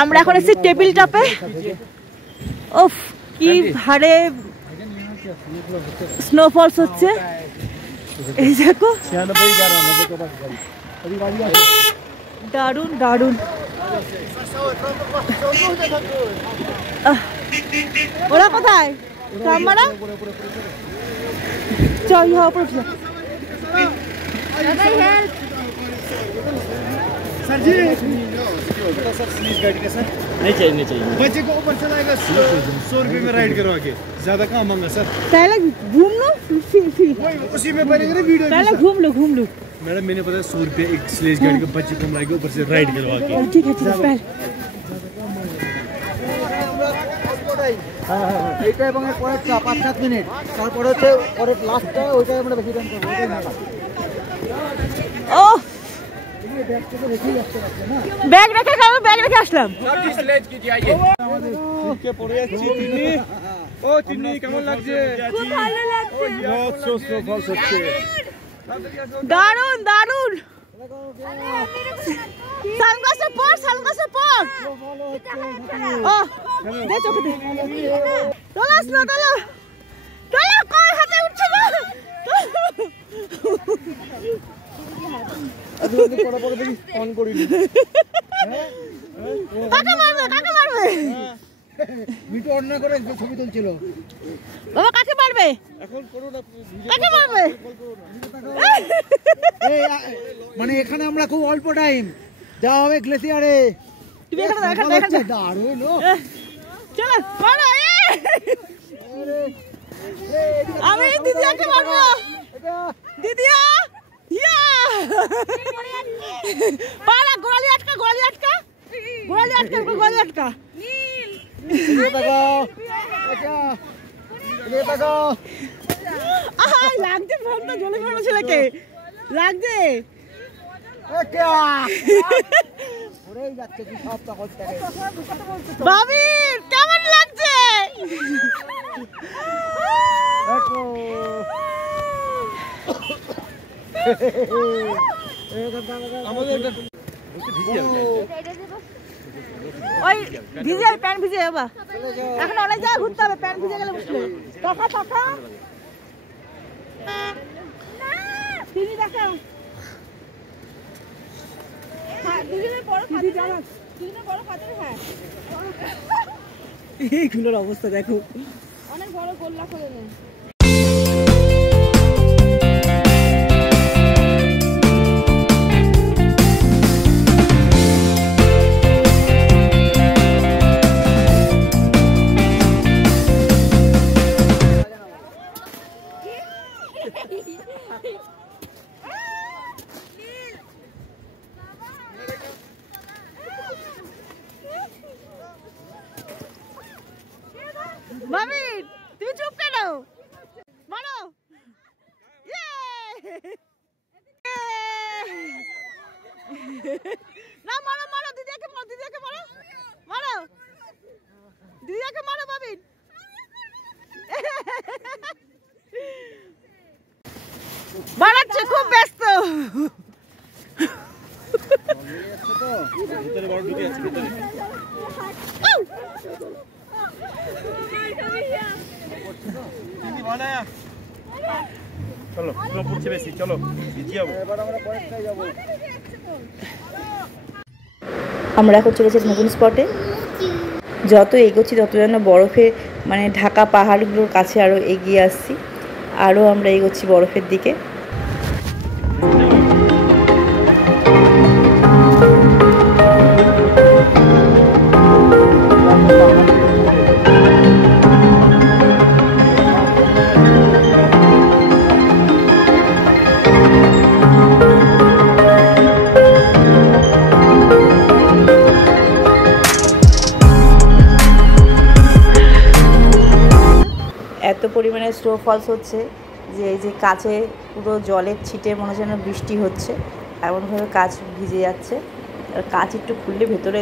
আমরা এখন এসেছি টেবিল টপে। ওফ কি হারে স্নোফলস হচ্ছে, এই দেখো দারুন দারুন। ওরা কোথায়? কামরা চল सर जी सर स्लीज गाड़ी का सर नहीं चाहिए बच्चे को ऊपर चलाएगा 100 रुपए में राइड करवा के ज्यादा कहाँ मांगा सर। पहले घूम लो उसी में बनेगा ना वीडियो। पहले घूम लो मैडम, मैंने पता 100 रुपए एक स्लीज गाड़ी को बच्चे को लाएगा ऊपर से राइड करवा के। ठीक है पहले এইটা এবং এর পরে 5-7 মিনিট তারপরে হচ্ছে পরে লাস্টটা ওইটা আমরা বেশি টাইম করব। ও बैग रखे আসলাম। ও চিমনি কেমন লাগছে? খুব ভালো লাগছে, হচ্ছে দারুন দারুন। সানগ্লাসে পর ও দে চোখে দে। তোলো কই হাতে উঠছে না। কাকে মারবে মিটু অন্য করে ছবি তুলছিল বাবা। কাকে মারবে এখন করো না, কাকে মারবে? মানে এখানে আমরা খুব অল্প টাইম যাওয়া হবে গ্লেসিয়ারে। তুমি এখানে দারুণ চলো মারো। আমি দিদিয়াকে মারবো। দিদিয়া পালা গোড়ালি আটকা লাগছে ফোনটা জ্বলে পড়বে ছেলেকে লাগছে। বাবির কেমন লাগছে? ওই ভিজে প্যান্ট ভিজে বাবা, এখন অনেক জায়গায় ঘুরতে হবে, প্যান্ট ভিজে গেলে বুঝলে। টাকা তিনি দেখাও এইগুলোর অবস্থা দেখো, অনেক বড় গোল্লা করে নেয়। মামি তুমি চুপ কেন? মারো না, মারো দিদিকে মারো মামি। বাড়াচ্ছে, খুব ব্যস্ত। চলো পড়ছে বেশি, চলো আমরা এখন চলেছি নতুন স্পটে। যত এগোচ্ছি তত যেন বরফে মানে ঢাকা পাহাড়গুলোর কাছে আরও এগিয়ে আসছি, আরও আমরা এগোচ্ছি বরফের দিকে। এত পরিমাণে স্নোফলস হচ্ছে যে এই যে কাছে পুরো জলের ছিটে মনে হচ্ছে যেন বৃষ্টি হচ্ছে, এমনভাবে কাচ ভিজে যাচ্ছে। আর কাচ একটু খুললে ভেতরে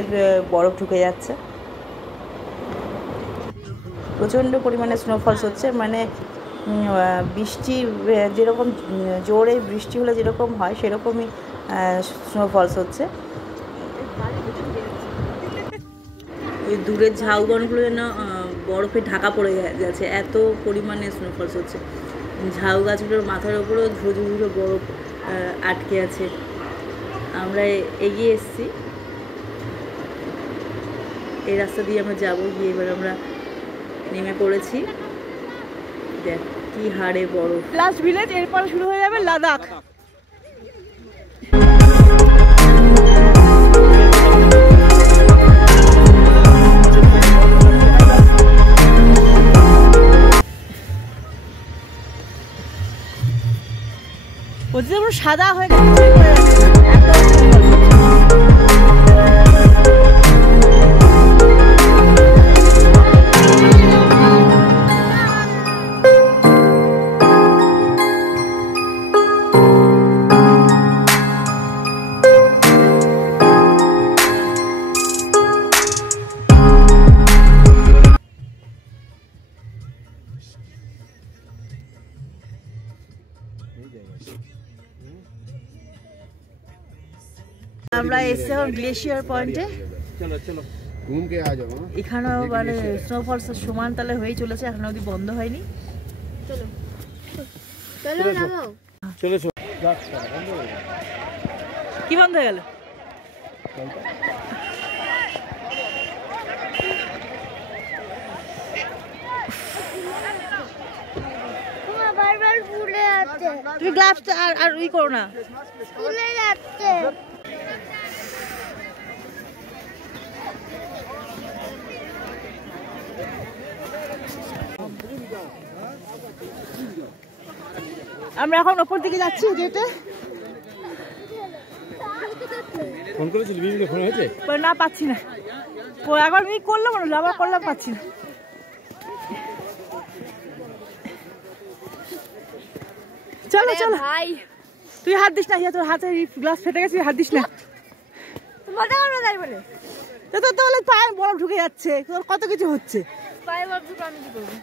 বরফ ঢুকে যাচ্ছে। প্রচণ্ড পরিমাণে স্নোফলস হচ্ছে, মানে বৃষ্টি যেরকম জোরে বৃষ্টি হলে যেরকম হয় সেরকমই স্নোফলস হচ্ছে। ওই দূরের ঝাউবনগুলো যেন বরফে ঢাকা পড়ে যাচ্ছে, এত পরিমাণে স্নোফলস হচ্ছে। ঝাউ গাছগুলোর মাথার ওপরেও ঝুড়ো ঝুড়ো বরফ আটকে আছে। আমরা এগিয়ে এসেছি, এই রাস্তা দিয়ে আমরা যাবো, গিয়ে এবার আমরা নেমে পড়েছি। দেখ কি হারে বরফ। লাস্ট ভিলেজ, এরপর শুরু হয়ে যাবে লাদাখ। বলছি পুরো সাদা হয়ে গেছে। আমরা এসে এখন গ্লেশিয়ার পয়েন্টে। চলো চলো ঘুম কে আ যাও। এখানেও মানে স্নোফলস সমান তালে হয়েই চলেছে, এখনো অবধি বন্ধ হয়নি। চলো চলো নামো। চলো চলো। কি বন্ধ হয়ে গেল? বারবার ফুলে যাচ্ছে। তুমি গ্লাভস আর ই করো না। ফুলে যাচ্ছে। আমরা এখন উপর দিকে যাচ্ছি, যেতে ফোন করেছিল, বিবিকে ফোন হয়েছে? না পাচ্ছি না, একবার আমি করলাম আবার করলাম, পাচ্ছি না। চলো চলো ভাই, তুই হাত দিস না, তোর হাতে গ্লাস ফেটে গেছে, হাত দিস না। তো তোর তাহলে পায়ে বরফ ঢুকে যাচ্ছে, তোর কত কিছু হচ্ছে। পায়ে বরফ ঢুকে আমি কি করবো?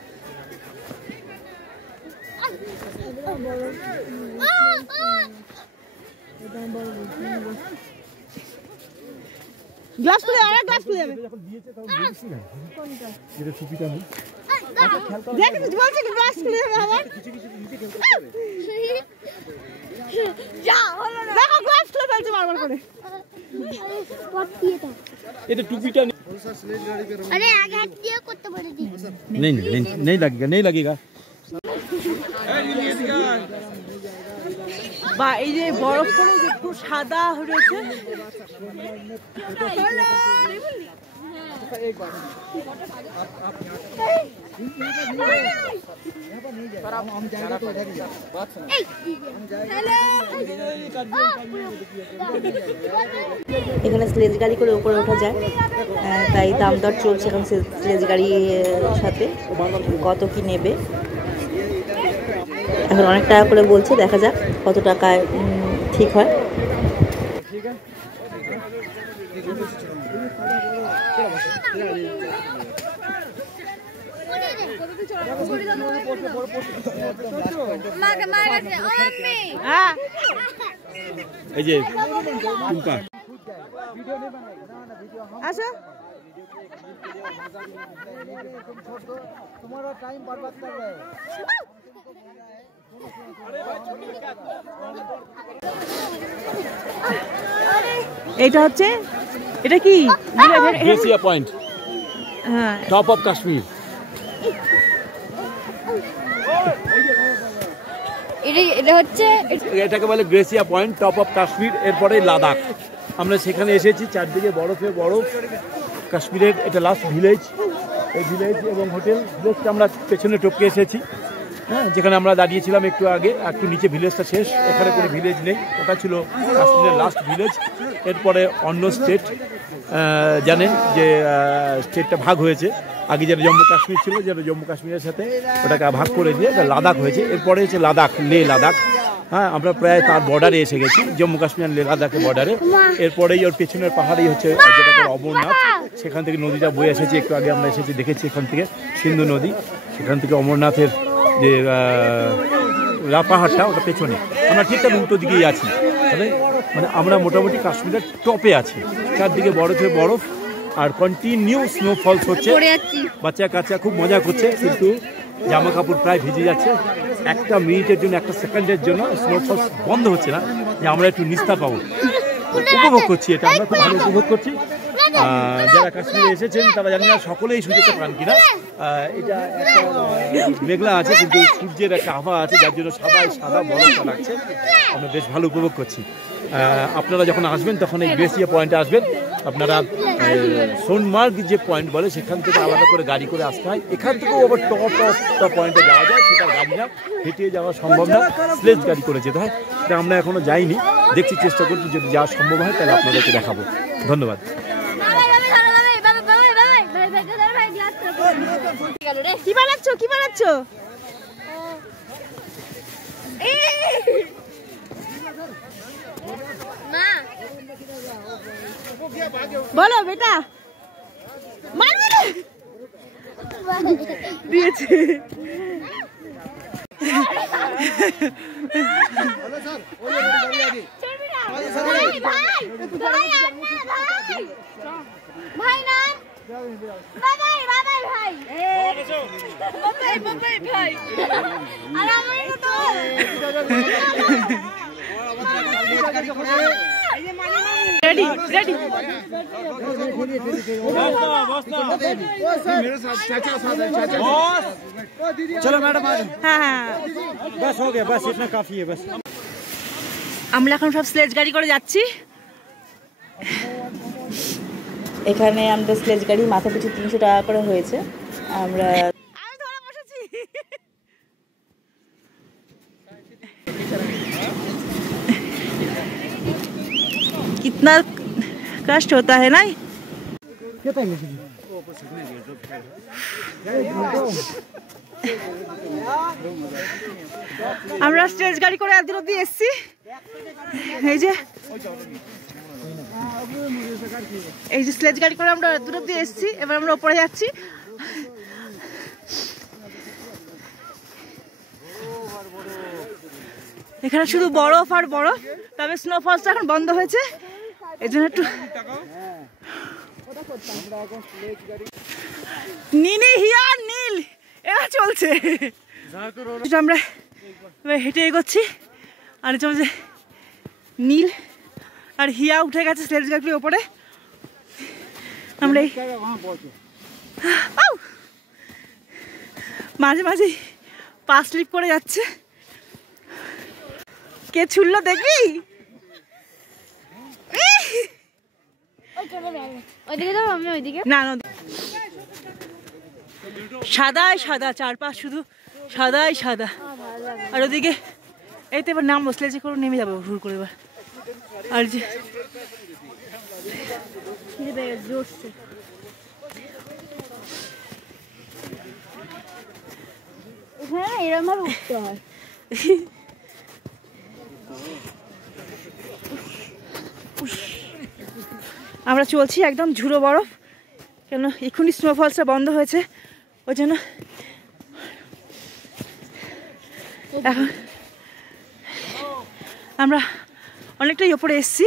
গ্লাস খুলে, আর গ্লাস খুলে যাবে। এটা টুপিটা নেই। দেখ বলছি কি গ্লাস খুলে যাবে আবার। যা হলো না, দেখো গ্লাস খুলে ফেলছে বারবার করে। এটা টুপিটা নেই। अरे आगे हट दिया कुत्ते बोले दी नहीं नहीं नहीं लगेगा, नहीं लगेगा। বা এই যে বরফ পড়ে যে পুরো সাদা হয়েছে। এখানে স্লেজ গাড়ি করে উপরে ওঠা যায়, তাই দাম দর চলছে এখন স্লেজ গাড়ির সাথে, কত কি নেবে এখন অনেক টাকা করে বলছে, দেখা যাক কত টাকায় ঠিক হয়। হ্যাঁ এই যে টুম্পা আসো। तुम्हारा टाइम बर्बाद कर रहे हो। এটা হচ্ছে, এটা কি গ্লেসিয়ার পয়েন্ট, হ্যাঁ টপ অফ কাশ্মীর। এটা হচ্ছে এটাকে বলে glacier point, top of Kashmir. এরপরে লাদাখ, আমরা সেখানে এসেছি, চারদিকে বরফে বরফ। কাশ্মীরের এটা লাস্ট ভিলেজ, এই ভিলেজ এবং হোটেল। ভিলেজটা আমরা পেছনে টপকে এসেছি, হ্যাঁ, যেখানে আমরা দাঁড়িয়েছিলাম একটু আগে। একটু নিচে ভিলেজটা শেষ, এখানে কোনো ভিলেজ নেই, ওটা ছিল কাশ্মীরের লাস্ট ভিলেজ। এরপরে অন্য স্টেট, জানেন যে স্টেটটা ভাগ হয়েছে, আগে যেটা জম্মু কাশ্মীর ছিল, যেটা জম্মু কাশ্মীরের সাথে ওটাকে ভাগ করে দিয়ে লাদাখ হয়েছে। এরপরে হচ্ছে লাদাখ, লে লাদাখ। হ্যাঁ, আমরা প্রায় তার বর্ডারে এসে গেছি, জম্মু কাশ্মীর আর লাদাখের বর্ডারে। এরপরেই ওর পেছনের পাহাড়েই হচ্ছে যেটাকে অমরনাথ, সেখান থেকে নদীটা বয়ে এসেছি। একটু আগে আমরা এসেছি, দেখেছি এখান থেকে সিন্ধু নদী, সেখান থেকে অমরনাথের যে পাহাড়টা ওটা পেছনে। আমরা ঠিক তার উল্টো দিকেই আছি, মানে আমরা মোটামুটি কাশ্মীরের টপে আছি। চারদিকে বরফে বরফ আর কন্টিনিউ স্নোফলস হচ্ছে। বাচ্চা কাচ্চা খুব মজা করছে, কিন্তু জামা কাপড় প্রায় ভিজে যাচ্ছে। একটা মিনিটের জন্য, একটা সেকেন্ডের জন্য স্নোফলস বন্ধ হচ্ছে না, যে আমরা একটু নিস্তার পাবো। উপভোগ করছি, এটা আমরা খুব ভালো উপভোগ করছি। যারা কাশ্মীরে এসেছেন তারা জানি না সকলেই সুযোগটা পান কিনা। এটা একটা মেঘলা আছে, কিন্তু সূর্যের একটা আভা আছে, যার জন্য সাদা বরফটা লাগছে। আমরা বেশ ভালো উপভোগ করছি। আপনারা যখন আসবেন তখন এই গ্লেসিয়ার পয়েন্টে আসবেন। আপনারা সোনমার্গ যে পয়েন্ট বলে, সেখান থেকে আলাদা করে গাড়ি করে আসতে হয়। এখান থেকেও আবার টপ পয়েন্টে যাওয়া যায়, সেটা গাড়ি না, হেঁটে যাওয়া সম্ভব না, স্লেজ গাড়ি করে যেতে হয়। এটা আমরা এখনও যাইনি, দেখছি, চেষ্টা করছি, যদি যাওয়া সম্ভব হয় তাহলে আপনাদেরকে দেখাবো। ধন্যবাদ। কি বানাচ্ছ, কি বানাচ্ছ? বলো বেটা, দিয়েছে। रेडी रेडी चलो मैडम, हाँ हाँ बस हो गया, बस इतना काफी है। बस আমরা এখন সব স্লেজ গাড়ি করে যাচ্ছি। এখানে আমাদের স্লেজ গাড়ি মাথা পিছু 300 টাকা করে হয়েছে। আমরা कितना कष्ट होता है ना। আমরা স্টেজ গাড়ি করে এত দূর অবধি এসেছি। এই যে স্লেজ গাড়ি করে আমরা এত দূর অবধি এসেছি, এবার আমরা উপরে যাচ্ছি। এখানে শুধু বরফ আর বরফ, তবে স্নোফলসটা এখন বন্ধ হয়েছে, এই জন্য একটু নীলি হিয়া নীল এরা চলছে। আমরা হেঁটে এগোচ্ছি, আর চলছে নীল আর হিয়া উঠে গেছে স্লেজ গাড়ির ওপরে। আমরা মাঝে মাঝে পা স্লিপ করে যাচ্ছে। কে ছুড়লো দেখবি? না সাদাই সাদা, চারপাশ শুধু সাদাই সাদা। আর ওদিকে এই তো এবার নাম বসলে যে করে নেমে যাবো হুড় করে এবার। আর যে জোরছে এরকম ভাবে উঠতে হয়। আমরা চলছি একদম ঝুড়ো বরফ, কেন এক্ষুনি স্নোফলসটা বন্ধ হয়েছে, ওই জন্য এখন আমরা অনেকটাই ওপরে এসছি।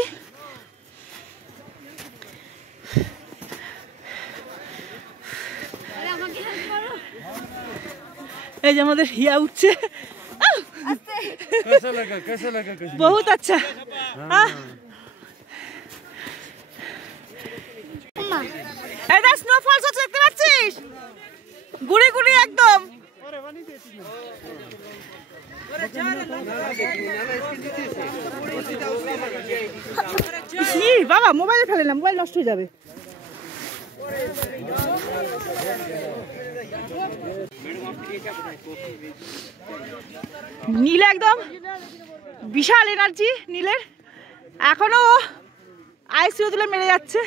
এই যে আমাদের হিয়া উঠছে, বহুত আচ্ছা। এটা স্নোফলস হচ্ছে, দেখতে পাচ্ছিস? গুড়ি গুড়ি একদম। বাবা মোবাইলে ফেলে না, মোবাইল নষ্ট হয়ে যাবে। নীল একদম বিশাল এনার্জি নীলের, এখনো আইসিইউ তুলে মেরে যাচ্ছে।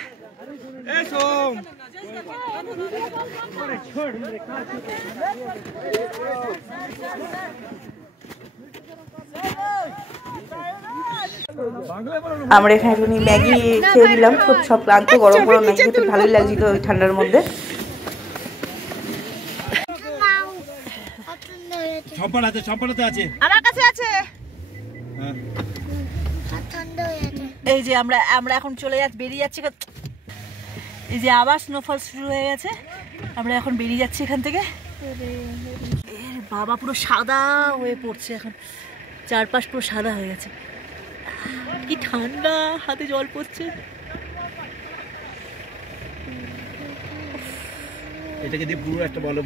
আমরা এখানে একটুখানি ম্যাগি খেয়ে নিলাম, সব ক্লান্ত, গরম গরম ম্যাগি খেতে ভালোই লাগছিল ওই ঠান্ডার মধ্যে। আমার কাছে আছে। এই যে আমরা এখন বেরিয়ে যাচ্ছি। এই যে আবার স্নোফল শুরু হয়ে গেছে, আমরা এখন বেরিয়ে যাচ্ছি এখান থেকে। এর বাবা পুরো সাদা হয়ে পড়ছে এখন, চারপাশ পুরো সাদা হয়ে গেছে। কি ঠান্ডা, হাতে জল পড়ছে। এটাকে দিয়ে পুরো একটা বলো।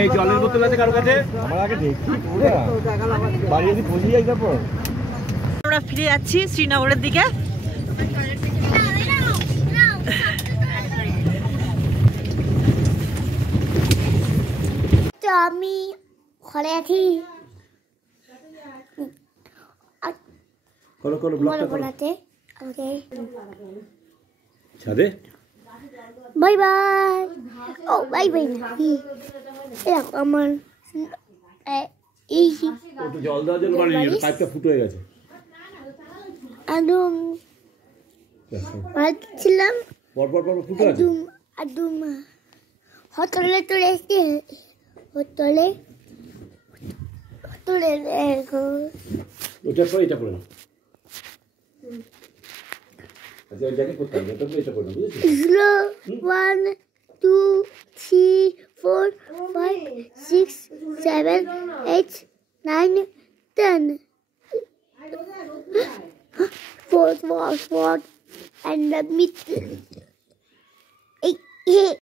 এই জলের বোতল আছে কারো কাছে? আমার আগে দেখি বাড়ি যদি পৌঁছে যাই তারপর। আমরা ফিরে যাচ্ছি শ্রীনগরের দিকে। তো আমি ঘরে আছি, বানাতে আমাকে ছাদে। Bye bye. ও বাই বাই না, আমার এই একটু জল দেওয়ার জন্য পাইপটা ফুটো হয়ে গেছে। একদম ছিলাম পরপর ফুটো আছে। একদম হোটেলে চলে এসছি, হোটেলে ওটার পর এটা করে না। আচ্ছা ওই জায়গায় করতে হবে, এটা করে না, বুঝেছিস? 1 2 3 4 5 6 7 8 9 10 4 and the middle.